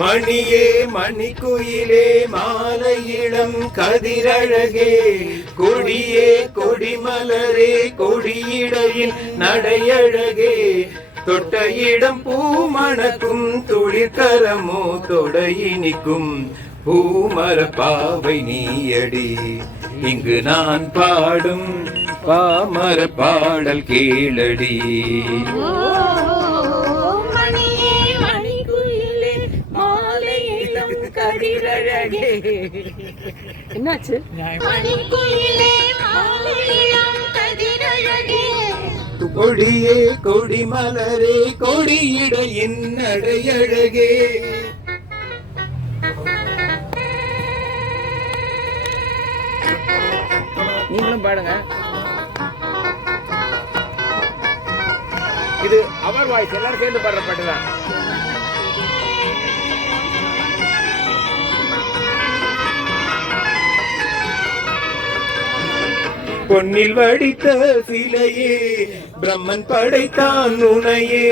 மணியே மணிக்குயிலே மாலை இளம் கதிரழகே கொடியே கொடிமலரே கொடியிடையின் நடையழகே தொட்ட இடம் பூமணக்கும் துளிர்கரமோ தொடையினிக்கும் பூமர பாவை நீயடி இங்கு நான் பாடும் பாமர பாடல் கேளடி. மணியே மணிக்குயிலே மாலை இளம் கதிரழகே என்னாச்சு? மணிக்குயிலே மாலை இளம் கதிரழகே கொடியே கொடிமலரே கொடியிடையின் நடையழகே. நீங்களும் பாடுங்க. இது அவர் வாய்ஸ், எல்லாரும் சேர்ந்து பாடுற பாட்டு தான். பொன்னில் வடித்த சிலையே பிரம்மன் படைத்தான் உனையே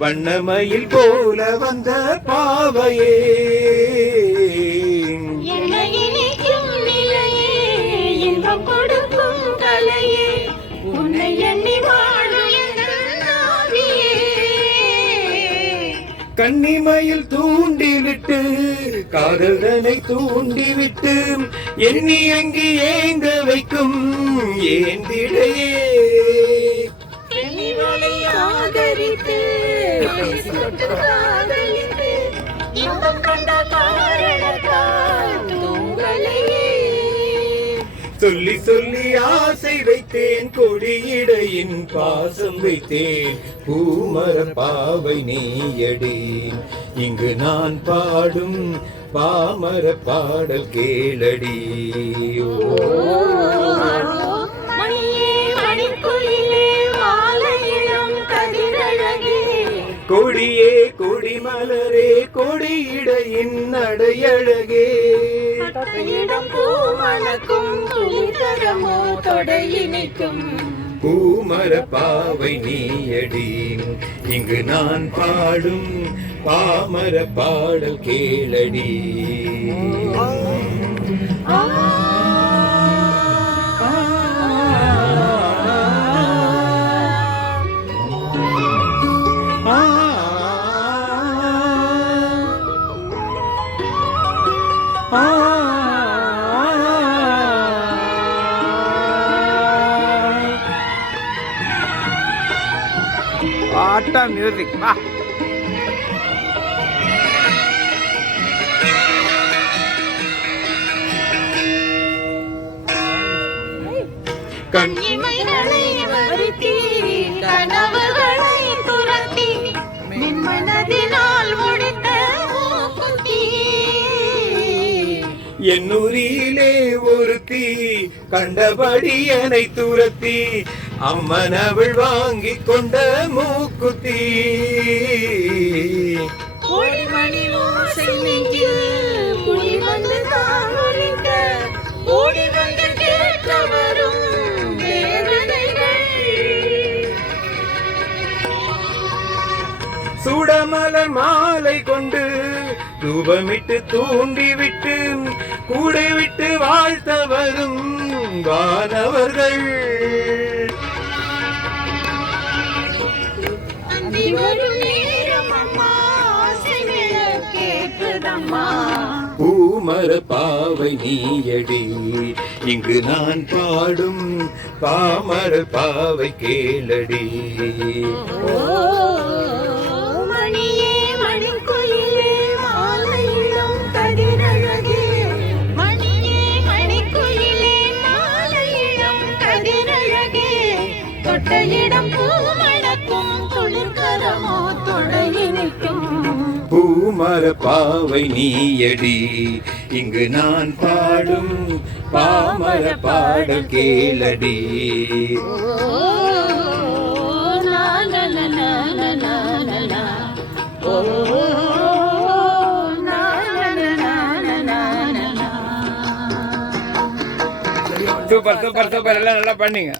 வண்ணமயில் போல வந்த பாவையே கன்னிமயில் தூண்டிவிட்டு காதலனை தூண்டிவிட்டு எண்ணி அங்கி ஏங்க வைக்கும் ஏந்திடையே சொல்லி சொல்லி ஆசை வைத்தேன் கொடியிடையின் பாசம் வைத்தேன் பூமர பாவை நீயடி இங்கு நான் பாடும் பாமர பாடல் கேளடி. கொடியே கொடிமலரே கொடியிடையின் நடையழகே பூமர பாவை நீயடி இங்கு நான் பாடும் பாமர பாடல் கேளடி. ஆட்டா மியூசிக் வா. கண்ணிமைகளை வருத்தி கனவுகளை துரத்தி மனதினால் முடித்த மூக்குத்தி என்னூரிலே ஒருத்தி கண்டபடி என்னை துரத்தி அம்மனவள் வாங்கி கொண்ட மூக்குத்தி மணி ஓசை நெஞ்சில் புலி வந்து தாவலிக்க ஓடி வந்து கேட்க வரும் வேதனைகள் சுடமலர் மாலை கொண்டு தூபமிட்டு தூண்டிவிட்டு கூடை விட்டு வாழ்த்த வரும் வானவர்கள் பூமர பாவை நீயடி இங்கு நான் பாடும் பாமர பாவை கேளடி. மணியே மணிக்குயிலே மாலை இளம் கதிரழகே மணியே மணிக்குயிலே மாலை இளம் கதிரழகே தொட்ட இடம் பூமணக்கும் துளிர்கரமோ தொடையினிக்கும் பூமர பாவை நீயடி இங்கு நான் பாடும் பாமர பாடல் கேளடி. சூப்பர் சூப்பர் சூப்பர், எல்லாம் நல்லா பண்ணீங்க.